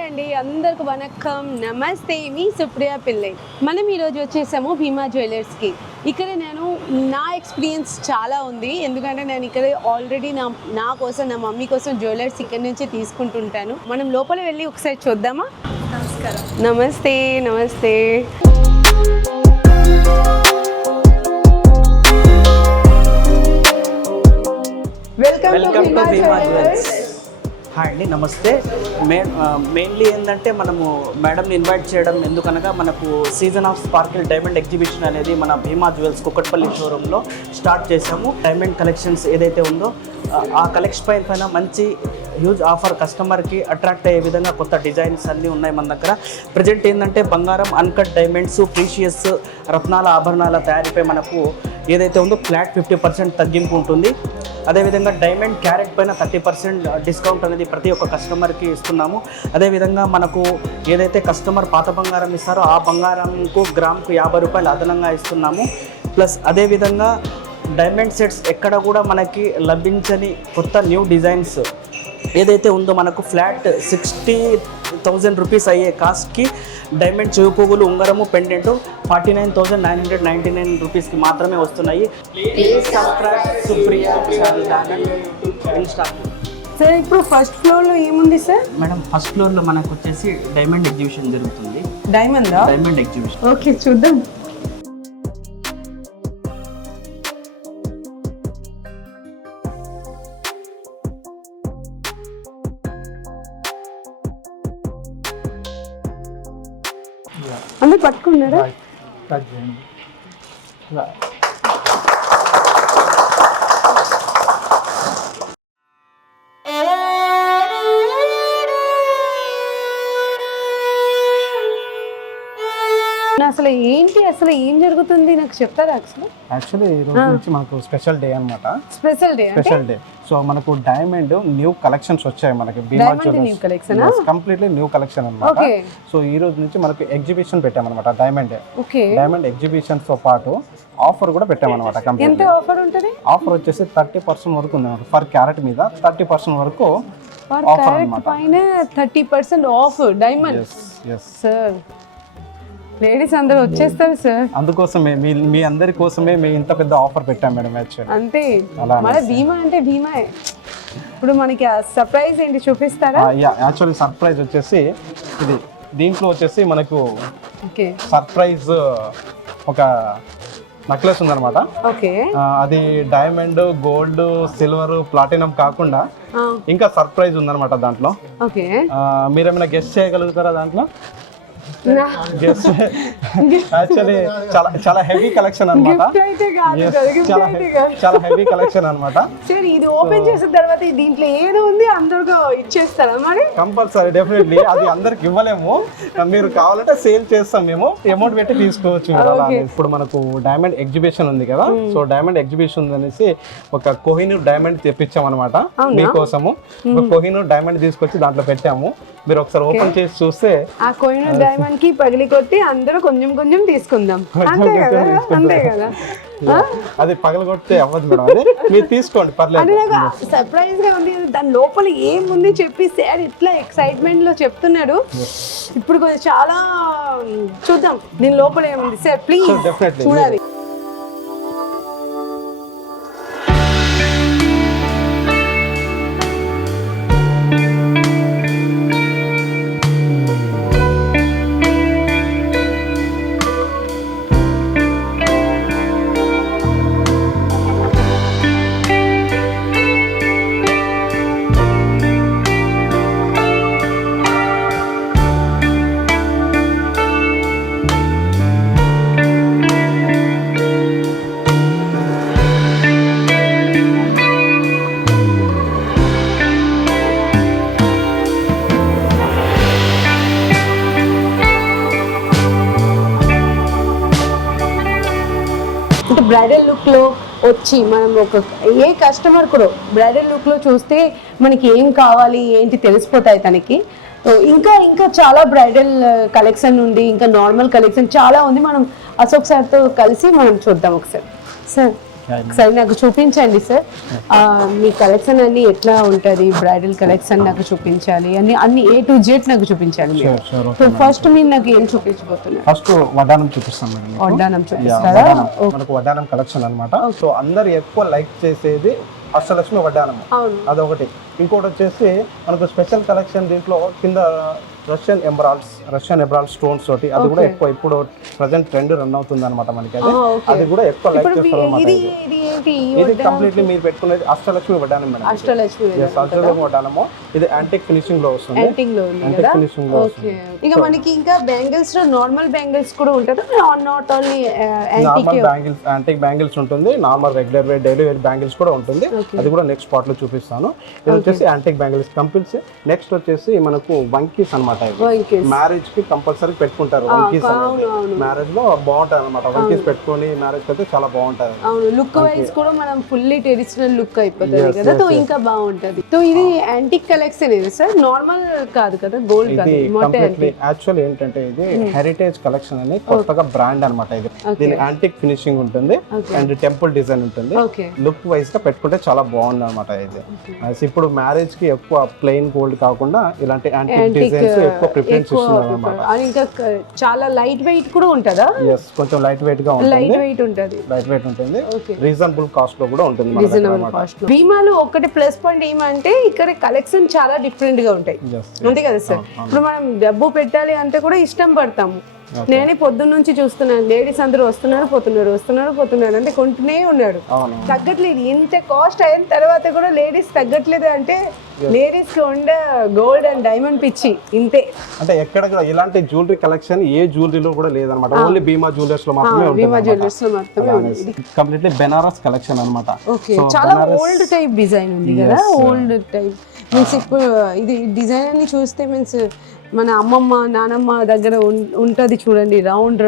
Hi అండి, అందరికి వనక్కం, నమస్తే. మీ సుప్రియ పిల్లై. మనం ఈరోజు వచ్చేసాము భీమా జ్యువెలర్స్కి. ఇక్కడ నేను నా ఎక్స్పీరియన్స్ చాలా ఉంది, ఎందుకంటే నేను ఇక్కడ ఆల్రెడీ నా కోసం, నా మమ్మీ కోసం జ్యువెలర్స్ ఇక్కడ నుంచి తీసుకుంటుంటాను. మనం లోపల వెళ్ళి ఒకసారి చూద్దామా? నమస్కారం. నమస్తే. నమస్తే. Welcome to Bhima jewellers. Hi అండి, నమస్తే. మెయిన్లీ ఏంటంటే మనము మేడంని ఇన్వైట్ చేయడం ఎందుకనగా మనకు season of sparkle diamond exhibition అనేది మన భీమా జ్యువెల్స్ కుక్కట్పల్లి షోరూంలో స్టార్ట్ చేసాము. డైమండ్ కలెక్షన్స్ ఏదైతే ఉందో ఆ కలెక్షన్ పైన మంచి హ్యూజ్ ఆఫర్, కస్టమర్కి అట్రాక్ట్ అయ్యే విధంగా కొత్త డిజైన్స్ అన్నీ ఉన్నాయి మన దగ్గర. ప్రజెంట్ ఏంటంటే బంగారం, అన్కట్ డైమండ్స్, ప్రీషియస్ రత్నాల ఆభరణాల తయారీపై మనకు ఏదైతే ఉందో ఫ్లాట్ 50% తగ్గింపు ఉంటుంది. అదేవిధంగా డైమండ్ క్యారెట్ పైన 30% డిస్కౌంట్ అనేది ప్రతి ఒక్క కస్టమర్కి ఇస్తున్నాము. అదేవిధంగా మనకు ఏదైతే కస్టమర్ పాత బంగారం ఇస్తారో ఆ బంగారంకు గ్రాముకు 50 రూపాయలు అదనంగా ఇస్తున్నాము. ప్లస్ అదేవిధంగా డైమండ్ సెట్స్ ఎక్కడ కూడా మనకి లభించని కొత్త న్యూ డిజైన్స్ ఏదైతే ఉందో మనకు ఫ్లాట్ 60,000 రూపీస్ అయ్యే కాస్ట్కి డైమండ్ చెవి పువ్వులు, ఉంగరము, పెండెంట్ 49,999 రూపీస్కి మాత్రమే వస్తున్నాయి. సార్, ఇప్పుడు ఫస్ట్ ఫ్లోర్లో ఏముంది సార్? మేడం, ఫస్ట్ ఫ్లోర్లో మనకు వచ్చేసి డైమండ్ ఎగ్జిబిషన్ జరుగుతుంది. Diamond exhibition. ఓకే, చూద్దాం. అందరు పట్టుకున్నారా? అసలు ఏంటి, అసలు ఏం జరుగుతుంది నాకు చెప్తారా? యాక్చువల్లీ ఈ రోజు నుంచి మనకు స్పెషల్ డే అన్నమాట. Special day. సో మనకు డైమండ్ న్యూ కలెక్షన్స్ వచ్చాయి మనకి భీమా జ్యువెలర్స్. కంప్లీట్లీ న్యూ కలెక్షన్ అన్నమాట. సో ఈ రోజు నుంచి మనకు ఎగ్జిబిషన్ పెట్టామన్నమాట. డైమండ్ ఎగ్జిబిషన్స్ తో పాటు ఆఫర్ కూడా పెట్టామన్నమాట. ఎంత ఆఫర్ ఉంటుంది? ఆఫర్ వచ్చేసి 30% వరకు ఉంది ఫర్ క్యారెట్ మీద. 30% వరకు ఆఫర్ అన్నమాట. పైన 30% ఆఫ్ డైమండ్. సార్, లేడీస్ అందరూ వచ్చేస్తారు సార్. అందుకోసమే మీ అందరి కోసమే మేము ఇంత పెద్ద ఆఫర్ పెట్టాం మేడం. యాక్చువల్లీ అంతే, మన భీమా అంటే భీమా. ఇప్పుడు మనకి సర్ప్రైజ్ ఏంటి చూపిస్తారా? యాక్చువల్లీ సర్ప్రైజ్ వచ్చేసి ఇది. దీంట్లో వచ్చేసి మనకు సర్ప్రైజ్ ఒక నెక్లెస్ ఉందన్నమాట. అది డైమండ్, గోల్డ్, సిల్వర్, ప్లాటినం కాకుండా ఇంకా సర్ప్రైజ్ ఉందన్నమాట దాంట్లో. మీరేమైనా గెస్ట్ చేయగలుగుతారా దాంట్లో? యాక్చువల్లీ చాలా హెవీ కలెక్షన్ అన్నమాట. చాలా హెవీ కలెక్షన్ అన్నమాట. సరే, ఇది ఓపెన్ చేసిన తర్వాత దీంట్లో ఏదో ఉంది అందరికీ ఇచ్చేస్తారా మరి? Compulsory, definitely. అది అందరికి ఇవ్వలేము, మీరు కావాలంటే సేల్ చేస్తాం, మేము అమౌంట్ పెట్టి తీసుకోవచ్చు. ఇప్పుడు మనకు డైమండ్ ఎగ్జిబిషన్ ఉంది కదా, సో డైమండ్ ఎగ్జిబిషన్ అనేసి ఒక కోహినూర్ డైమండ్ తెప్పించాం అనమాట మీకోసము. ఒక కోహినూర్ డైమండ్ తీసుకొచ్చి దాంట్లో పెట్టాము. మీరు ఒకసారి ఓపెన్ చేసి చూస్తే ఆ కోహినూర్ డైమండ్ కి పగిలి కొట్టి అందరూ కొంచెం కొంచెం తీసుకుందాం. అంతే కదా? అది పగలగొడితే అవ్వదు మేడం, అదే మీరు తీసుకోండి, పర్లేదు. సర్ప్రైజ్ గా ఉంది. దాని లోపల ఏముంది చెప్పి సార్ ఇట్లా ఎక్సైట్మెంట్ లో చెప్తున్నాడు. ఇప్పుడు కొంచెం చాలా చూద్దాం దీని లోపల ఏముంది. సార్ ప్లీజ్ చూడాలి. బ్రైడల్ లుక్లో వచ్చి మనం ఏ కస్టమర్ కూడా బ్రైడల్ లుక్లో చూస్తే మనకి ఏం కావాలి ఏంటి తెలిసిపోతాయి తనకి. ఇంకా ఇంకా చాలా బ్రైడల్ కలెక్షన్ ఉంది, ఇంకా నార్మల్ కలెక్షన్ చాలా ఉంది. మనం అశోక్ సార్తో కలిసి మనం చూద్దాం ఒకసారి. సార్, ఒకసారి నాకు చూపించండి సార్. మీ కలెక్షన్ అన్ని ఎట్లా ఉంటుంది, బ్రైడల్ కలెక్షన్ నాకు చూపించాలి, అన్ని A to Z నాకు చూపించాలి. సో ఫస్ట్ మీరు నాకు ఏం చూపించబోతున్నారు? ఫస్ట్ వడ్డానం చూపిస్తాం మేడం. వడ్డానం చూపిస్తారా? మనకు వడ్డానం కలెక్షన్ అన్నమాట. సో అందరు ఎక్కువ లైక్ చేసేది అష్టలక్ష్మి వడ్డానం, అదొకటి. ఇంకోటి వచ్చేసి మనకు స్పెషల్ కలెక్షన్ దీంట్లో కింద రష్యన్ ఎమరాల్డ్ స్టోన్స్ తోటి, అది కూడా ఎక్కువ ఇప్పుడు ప్రజెంట్ ట్రెండ్ రన్ అవుతుంది అనమాట మనకి. అది కూడా ఎక్కువ లైక్ చేస్తారు అనమాట. ఇది కంప్లీట్లీ మీరు పెట్టుకునేది అష్టలక్ష్మి వడ్డానం మేడం. అష్టలక్ష్మి వడ్డానము. ఇది యాంటిక్ ఫినిషింగ్ లో వస్తుంది. యాంటిక్ ఫినిషింగ్ లో వస్తుంది. ఇక మనకి ఇంకా బ్యాంగిల్స్ లో నార్మల్ బ్యాంగిల్స్ కూడా ఉంటారు, not only normal bangles, antique bangles ఉంటుంది, normal regular wear daily wear bangles కూడా ఉంటుంది. అది కూడా నెక్స్ట్ పార్ట్ లో చూపిస్తాను. ఇది వచ్చేసి యాంటిక్ బ్యాంగిల్స్ కంప్లీట్స్. నెక్స్ట్ వచ్చేసి మనకు వంకీస్ అన్నమాట. మ్యారేజ్ కి కంపల్సరీ పెట్టుకుంటారు వంకీస్. మ్యారేజ్ లో బాగుంటాయి అన్నమాట. వంకీస్ పెట్టుకొని మ్యారేజ్ కి అయితే చాలా బాగుంటది. లుక్ వైజ్ కూడా మనం ఫుల్లీ ట్రెడిషనల్ లుక్ అయిపోతుంది కదా, సో ఇంకా బాగుంటది. సో ఇది యాంటిక్ కలెక్షన్ ఇది సార్, నార్మల్ కాదు కదా, గోల్డ్ కాదు. యాక్చువల్ ఏంటంటే ఇది హెరిటేజ్ కలెక్షన్ అని కొత్తగా బ్రాండ్ అన్నమాట. ఇది దీని యాంటిక్ ఫినిషింగ్ ఉంటుంది అండ్ టెంపుల్ డిజైన్ ఉంటుంది. లుక్ వైజ్ గా పెట్టుకుంటే చాలా బాగుంది అనమాట. ఇది ఇప్పుడు మ్యారేజ్ కి ఎక్కువ ప్లెయిన్ గోల్డ్ కాకుండా ఇలాంటి యాంటిక్ డిజైన్స్ ఎక్కువ ప్రిఫరెన్స్ ఇస్తున్నారు అన్నమాట. అది ఇంకా చాలా లైట్ వెయిట్ కూడా ఉంటదా? yes, కొంచెం లైట్ వెయిట్ గా ఉంటుంది. లైట్ వెయిట్ ఉంటుంది, రీజనబుల్ కాస్ట్ లో కూడా ఉంటుంది. రీజనబుల్ కాస్ట్ లో. భీమాలో ఒకటి ప్లస్ పాయింట్ ఏమంటే ఇక్కడ కలెక్షన్ చాలా డిఫరెంట్ గా ఉంటాయి, అంతే కదా సార్. ఇప్పుడు మనం డబ్బు పెట్టాలి అంటే కూడా ఇష్టం పడతాము. నేనే పొద్దున్న నుంచి చూస్తున్నాను, లేడీస్ అందరూ వస్తున్నారు అంటే కొంటూనే ఉన్నాడు, తగ్గట్లేదు. ఇంత కాస్ట్ అయిన తర్వాత కూడా లేడీస్ తగ్గట్లేదు అంటే లేడీస్ కి ఉండే గోల్డ్ అండ్ డైమండ్ పిచ్చి ఇంతే. అంటే ఎక్కడ కూడా ఇలాంటి జ్యువెలరీ కలెక్షన్ ఏ జ్యువెలరీలో కూడా లేదన్నమాట. ఓన్లీ భీమా జ్యువెలర్స్ లో మాత్రమే ఉంటుంది. భీమా జ్యువెలర్స్ లో మాత్రమే ఉంది. కంప్లీట్లీ బెనారస్ కలెక్షన్ అన్నమాట. చాలా ఓల్డ్ టైప్ డిజైన్ ఉంది కదా, ఓల్డ్ టైప్ మీన్స్. ఇప్పుడు ఇది డిజైన్ అని చూస్తే మీన్స్ మన అమ్మమ్మ నానమ్మ దగ్గర ఉంటది చూడండి, రౌండ్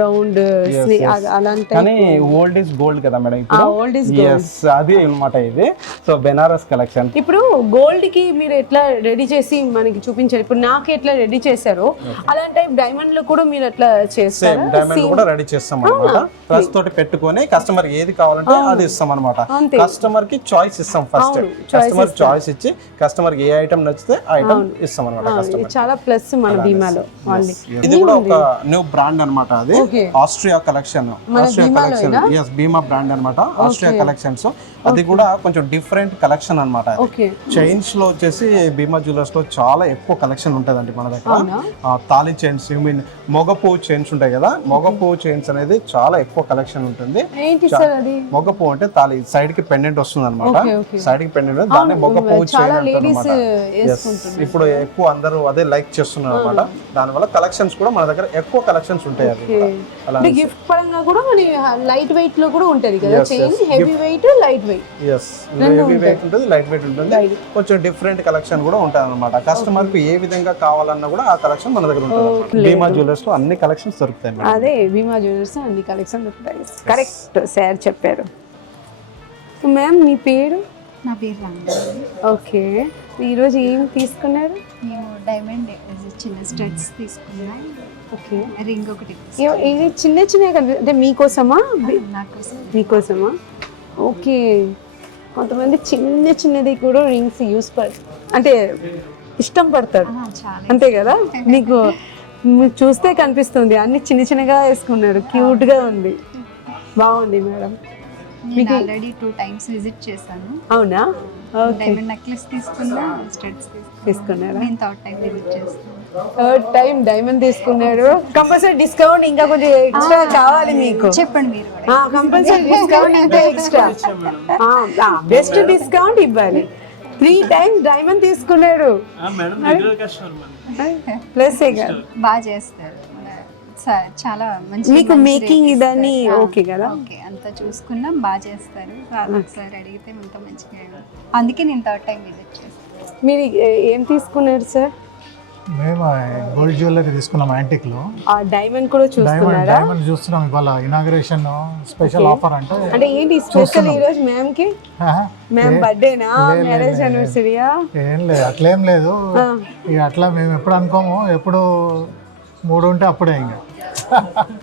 అలాంటి. కానీ ఓల్డ్ ఇస్ గోల్డ్ కదా మేడం. ఓల్డ్ ఇస్ గోల్డ్, అది అన్నమాట ఇది. So Benares collection. ఇప్పుడు గోల్డ్ కి మీరు ఎట్లా రెడీ చేసి మనకి చూపించారు, ఇప్పుడు నాకు ఎట్లా రెడీ చేశారో అలాంటి టైప్ డైమండ్ లో కూడా మీరు ఎట్లా చేస్తారు? డైమండ్ కూడా రెడీ చేస్తాం అన్నమాట. ప్లస్ తోటి పెట్టుకొని కస్టమర్ ఏది కావాలంటే అది ఇస్తాం అన్నమాట. కస్టమర్ కి చాయిస్ ఇస్తాం. ఫస్ట్ కస్టమర్ చాయిస్ ఇచ్చి కస్టమర్ ఏ ఐటమ్ నచ్చితే ఆ ఐటమ్ ఇస్తాం అన్నమాట. చాలా ప్లస్ భీమాలో. ఇది కూడా ఒక న్యూ బ్రాండ్ అన్నమాట. అది ఆస్ట్రియా కలెక్షన్. భీమా బ్రాండ్ అన్నమాట. Austria collections. అది కూడా కొంచెం డిఫరెంట్ కలెక్షన్ అన్నమాట. చైన్స్ లో వచ్చేసి భీమా జ్యువెలర్స్ లో చాలా ఎక్కువ కలెక్షన్ ఉంటదండి మన దగ్గర. తాళి చైన్స్, మొగపూ చైన్స్ ఉంటాయి కదా, మొగపూ చైన్స్ అనేది చాలా ఎక్కువ కలెక్షన్ ఉంటుంది. మొగపూ అంటే తాళి సైడ్ కి పెండెంట్ వస్తుంది అనమాట. సైడ్ కి పెండెంట్, దాన్ని మొగపూ చైన్ అంటారన్నమాట. ఇప్పుడు ఎక్కువ అందరూ అదే లైక్ చేస్తున్నారు అనమాట. దానివల్ల కలెక్షన్స్ కూడా మన దగ్గర ఎక్కువ కలెక్షన్స్ ఉంటాయి. అది గిఫ్ట్ పరంగా కూడా లైట్ వెయిట్ లో కూడా ఉంటది కదా chain, heavy weight light weight. Heavy weight ఉంటుంది, లైట్ వెయిట్ ఉంటుంది. కొంచెం డిఫరెంట్ కలెక్షన్ కూడా ఉంటాయి అనమాట. కస్టమర్ కి ఏ విధంగా కావాలన్నా కూడా ఆ కలెక్షన్ మన దగ్గర ఉంటుంది. భీమా జ్యువెలర్స్ లో అన్ని కలెక్షన్స్ దొరుకుతాయి. అదే భీమా జ్యువెలర్స్ అన్ని కలెక్షన్ దొరుకుతాయి. కరెక్ట్ సార్ చెప్పారు. మ్యామ్ మీ పేరు? నా పేరు రంగా. ఓకే, ఈరోజు ఏం తీసుకున్నారు? మేము డైమండ్ చిన్న స్టడ్స్ తీసుకున్నాం. ఓకే, రింగ్ ఒకటి. ఇది చిన్న అంటే మీకోసమా? మీకోసమా? ఓకే. కొంతమంది చిన్నది కూడా రింగ్స్ యూస్ అంటే ఇష్టం పడతారు, అంతే కదా. మీకు చూస్తే కనిపిస్తుంది అన్ని చిన్నగా వేసుకున్నారు, క్యూట్ గా ఉంది, బాగుంది మేడం. నేను ఆల్రెడీ 2 times విజిట్ చేశాను. అవునా? డైమండ్ నెక్లెస్ తీసుకున్నా, స్టడ్స్ తీసుకున్నారా? నేను 3rd time విజిట్ చేస్తాను. 3rd time డైమండ్ తీసుకున్నారు. కంపల్సరీ డిస్కౌంట్ ఇంకా కొంచెం ఎక్స్ట్రా కావాలి మీకు. చెప్పండి మీరు. కంపల్సరీ డిస్కౌంట్ ఇంకా ఎక్స్ట్రా, బెస్ట్ డిస్కౌంట్ ఇవ్వాలి. 3 times డైమండ్ తీసుకున్నారు, ప్లస్ బాగా చేస్తారు, చాలా మంచి. మీకు మేకింగ్ ఇదన్నీ ఓకే కదా? ఓకే, అంతా చూసుకున్నాం, బాగా చేస్తారు. ఒకసారి అడిగితే అంత మంచిగా, అందుకే నేను 3rd time విజిట్ చేస్తాను. మీరు ఏం తీసుకున్నారు సార్? మేము గోల్డ్ జ్యువెలరీ తీసుకున్నాం యాంటిక్ లో. ఆ డైమండ్ కూడా చూస్తున్నారా? డైమండ్ చూస్తున్నాం. ఇవాళ ఇనాగరేషన్ స్పెషల్ ఆఫర్ అంటే ఏంటి స్పెషల్ ఈ రోజు మ్యామ్ కి? మ్యామ్ బర్త్డేనా, మ్యారేజ్ యానివర్సరీయా? ఏం లేదు, అట్లేం లేదు. ఇక అట్లా మేము ఎప్పుడు అనుకోము, ఎప్పుడు మూడు ఉంటే అప్పుడే ఇంకా.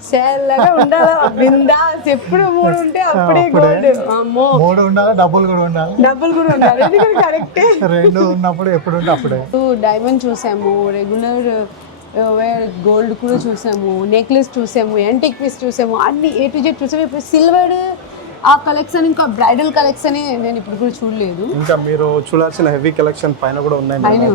చల్లగా ఉండాలా బిందాస్, ఎప్పుడు 3 ఉంటే అప్పుడే గోల్డ్. అమ్మో 3 ఉండాలి, డబ్బులు కూడా ఉండాలి. డబ్బులు కూడా ఉండాలి, ఎందుకంటే కరెక్టే. 2 ఉన్నప్పుడు ఎప్పుడు ఉంటే అప్పుడే. డైమండ్ చూసాము, రెగ్యులర్ వేర్ గోల్డ్ కూడా చూసాము, నెక్లెస్ చూసాము, యాంటిక్ పీస్ చూసాము, అన్ని A to Z చూసాము. ఇప్పుడు సిల్వర్ ఆ కలెక్షన్, ఇంకా బ్రైడల్ కలెక్షన్ నేను ఇప్పుడు కూడా చూడలేదు. ఇంకా మీరు చూడాల్సిన హెవీ కలెక్షన్ పైన కూడా ఉన్నాయి.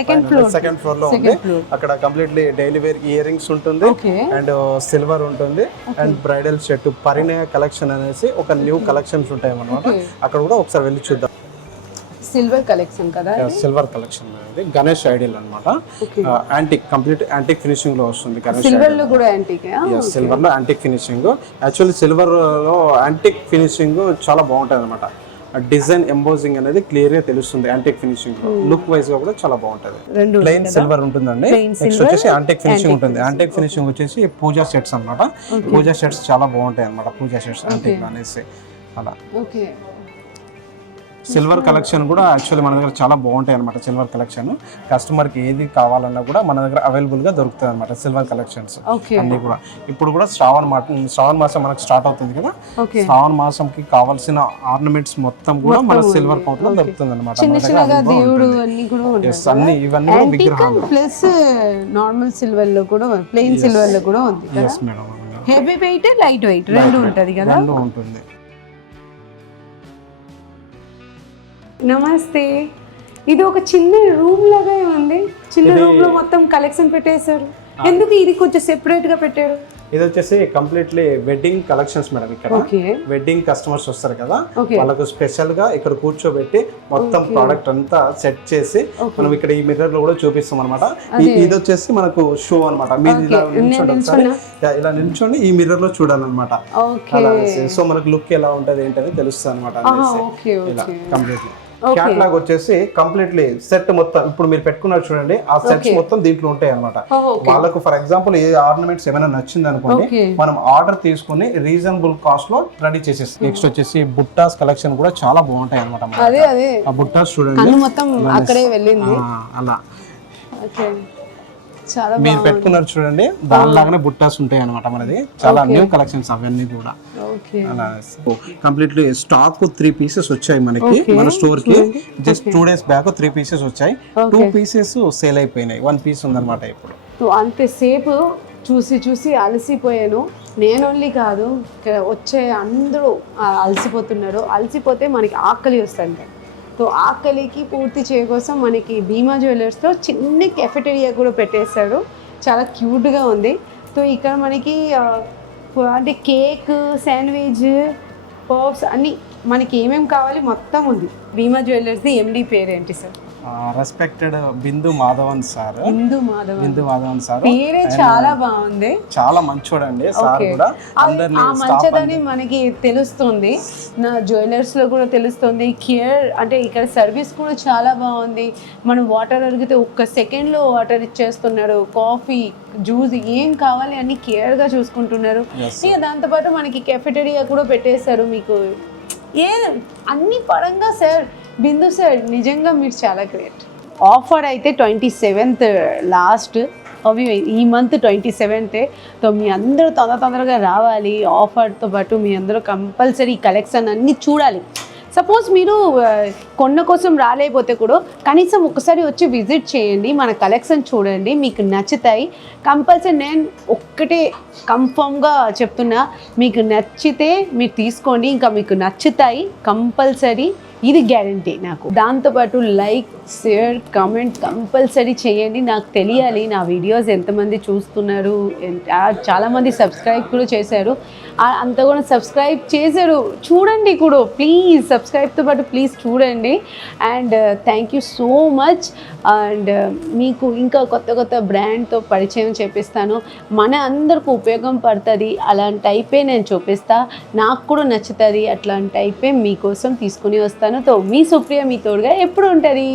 సెకండ్ ఫ్లోర్ లో ఉంది. అక్కడ completely daily wear ear rings ఉంటుంది అండ్ సిల్వర్ ఉంటుంది and bridal set Parinaya collection అనేసి ఒక న్యూ కలెక్షన్స్ ఉంటాయి అన్నమాట. అక్కడ కూడా ఒకసారి వెళ్ళి చూద్దాం. సిల్వర్ కలెక్షన్ కదా, సిల్వర్ కలెక్షన్ అనేది గణేష్ ఐడియల్ అన్నమాట. యాంటిక్, కంప్లీట్ యాంటిక్ ఫినిషింగ్ లో వస్తుంది. సిల్వర్ లో కూడా యాంటిక్, సిల్వర్ లో యాంటిక్ ఫినిషింగ్. యాక్చువల్లీ సిల్వర్ లో యాంటిక్ ఫినిషింగ్ చాలా బాగుంటుంది అనమాట. డిజైన్ ఎంబోజింగ్ అనేది క్లియర్ గా తెలుస్తుంది యాంటిక్ ఫినిషింగ్ లో. లుక్ వైజ్ గా కూడా చాలా బాగుంటది. ప్లెయిన్ సిల్వర్ ఉంటుందండి. నెక్స్ట్ వచ్చేసి యాంటిక్ ఫినిషింగ్ ఉంటుంది. యాంటిక్ ఫినిషింగ్ వచ్చేసి పూజా సెట్స్ అన్నమాట. పూజా సెట్స్ చాలా బాగుంటాయి అనమాట. పూజా సెట్స్ యాంటిక్ అనేసి అలా. ఓకే. సిల్వర్ కలెక్షన్ కూడా యాక్చువల్లీ మన దగ్గర చాలా బాగుంటాయి అనమాట. సిల్వర్ కలెక్షన్ కస్టమర్కి ఏది కావాలన్నా కూడా మన దగ్గర అవైలబుల్గా దొరుకుతుంది అనమాట. సిల్వర్ కలెక్షన్స్ అన్ని కూడా. ఇప్పుడు కూడా శ్రావణ మాసం మనకు స్టార్ట్ అవుతుంది కదా. శ్రావణ మాసంకి కావాల్సిన ఆర్నమెంట్స్ మొత్తం కూడా మన సిల్వర్ పౌట్ లో దొరుకుతుంది అనమాట. అన్ని ఇవన్నీ విగ్రహాలు ప్లస్ నార్మల్ సిల్వర్ లో కూడా, ప్లెయిన్ సిల్వర్ లో కూడా ఉంది. హెవీ వెయిట్, లైట్ వెయిట్ రెండు ఉంటది కదా. రెండు ఉంటుంది. నమస్తే. ఇది ఒక చిన్న రూమ్ లాగా ఉంది. చిన్న రూమ్ లో మొత్తం కలెక్షన్ పెట్టేశారు. ఎందుకు ఇది కొంచెం సెపరేట్ గా పెట్టారు? ఇది వచ్చేసి కంప్లీట్లీ వెడ్డింగ్ కలెక్షన్స్ మేడం. ఇక్కడ వెడ్డింగ్ కస్టమర్స్ వస్తారు కదా, వాళ్ళకు స్పెషల్ గా ఇక్కడ కూర్చోబెట్టి మొత్తం ప్రోడక్ట్ అంతా సెట్ చేసి మనం ఇక్కడ ఈ మిర్రర్ లో కూడా చూపిస్తాం అనమాట. ఇది వచ్చేసి మనకు షో అనమాట. మీరు ఇలా నిల్చోండి, ఒకసారి ఇలా నిల్చోండి ఈ మిర్రర్ లో చూడాలన్నమాట. సో మనకు లుక్ ఎలా ఉంటది ఏంటనేది తెలుస్తుంది అనమాట. కంప్లీట్లీ క్యాట్లాగ్ వచ్చేసి కంప్లీట్లీ సెట్ మొత్తం ఇప్పుడు మీరు పెట్టుకున్నారు చూడండి, ఆ సెట్స్ మొత్తం దీంట్లో ఉంటాయి అనమాట. వాళ్ళకు ఫర్ ఎగ్జాంపుల్ ఏ ఆర్నమెంట్స్ ఏమైనా నచ్చింది అనుకోండి, మనం ఆర్డర్ తీసుకుని రీజనబుల్ కాస్ట్ లో రెడీ చేసేస్తాం. నెక్స్ట్ వచ్చేసి బుట్టాస్ కలెక్షన్ కూడా చాలా బాగుంటాయి అనమాట. ఆ బుట్టాస్ చూడండి మొత్తం అక్కడే వెళ్ళింది అలా. మీరు పెట్టుకున్నారు చూడండి, దానిలాగానే బుట్టాస్ ఉంటాయి అనమాట. మనది చాలా న్యూ కలెక్షన్స్ అవన్నీ కూడా. అలా కంప్లీట్లీ స్టాక్ 3 పీసెస్ వచ్చాయి మనకి మన స్టోర్ కి. జస్ట్ 2 days బ్యాక్ 3 పీసెస్ వచ్చాయి. 2 పీసెస్ సేల్ అయిపోయినాయి. 1 పీస్ ఉందన్నమాట. ఇప్పుడు అంతసేపు చూసి అలసిపోయాను. నేను ఓన్లీ కాదు, ఇక్కడ వచ్చే అందరూ అలసిపోతున్నారు. అలసిపోతే మనకి ఆకలి వస్తుంది. సో ఆకలికి పూర్తి చేయకోసం మనకి భీమా జ్యువెలర్స్లో చిన్న కెఫెటేరియా కూడా పెట్టేశారు. చాలా క్యూట్గా ఉంది. సో ఇక్కడ మనకి అంటే కేక్, శాండ్విచ్, పఫ్స్ అన్నీ మనకి ఏమేమి కావాలి మొత్తం ఉంది. భీమా జ్యువెలర్స్ది ఎండి పేరేంటి సార్? రెస్పెక్టెడ్ బిందు మాధవన్ సార్. బిందు మాధవన్ సార్ పేరే చాలా బాగుంది. చాలా మంచోడండి సార్ కూడా. ఆ మంచిదని మనకి తెలుస్తుంది, నా జ్యువెలర్స్ లో కూడా తెలుస్తుంది. కేర్ అంటే ఇక్కడ సర్వీస్ కూడా చాలా బాగుంది. మనం వాటర్ అడిగితే 1 సెకండ్ లో వాటర్ ఇచ్చేస్తున్నారు. కాఫీ, జ్యూస్ ఏం కావాలి అన్ని కేర్ గా చూసుకుంటున్నారు. ఇక దాంతోపాటు మనకి కెఫెటేరియా కూడా పెట్టేశారు. మీకు అన్ని పరంగా సార్ బిందు సార్ నిజంగా మీరు చాలా గ్రేట్. ఆఫర్ అయితే 27th లాస్ట్, అవి ఈ మంత్ 27th. సో మీ అందరూ తొందరగా రావాలి. ఆఫర్తో పాటు మీ అందరూ కంపల్సరీ కలెక్షన్ అన్నీ చూడాలి. సపోజ్ మీరు కొన్న కోసం రాలేకపోతే కూడా కనీసం ఒకసారి వచ్చి విజిట్ చేయండి, మన కలెక్షన్ చూడండి, మీకు నచ్చుతాయి. కంపల్సరీ నేను ఒక్కటే కన్ఫర్మ్గా చెప్తున్నా, మీకు నచ్చితే మీరు తీసుకోండి, ఇంకా మీకు నచ్చుతాయి కంపల్సరీ, ఇది గ్యారంటీ నాకు. దాంతోపాటు లైక్, షేర్, కామెంట్ కంపల్సరీ చేయండి. నాకు తెలియాలి నా వీడియోస్ ఎంతమంది చూస్తున్నారు. చాలామంది సబ్స్క్రైబ్ కూడా చేశారు. అంత కూడా సబ్స్క్రైబ్ చేశారు చూడండి కూడా. ప్లీజ్ సబ్స్క్రైబ్తో పాటు ప్లీజ్ చూడండి. And thank you so much. And మీకు ఇంకా కొత్త బ్రాండ్తో పరిచయం చేపిస్తాను. మన అందరికి ఉపయోగం పడుతుంది అలాంటి టైపే నేను చూపిస్తా. నాకు కూడా నచ్చుతుంది అట్లాంటి టైపే మీకోసం తీసుకుని వస్తాను. తో మీ సుప్రియ మీ తోడుగా ఎప్పుడు ఉంటుంది.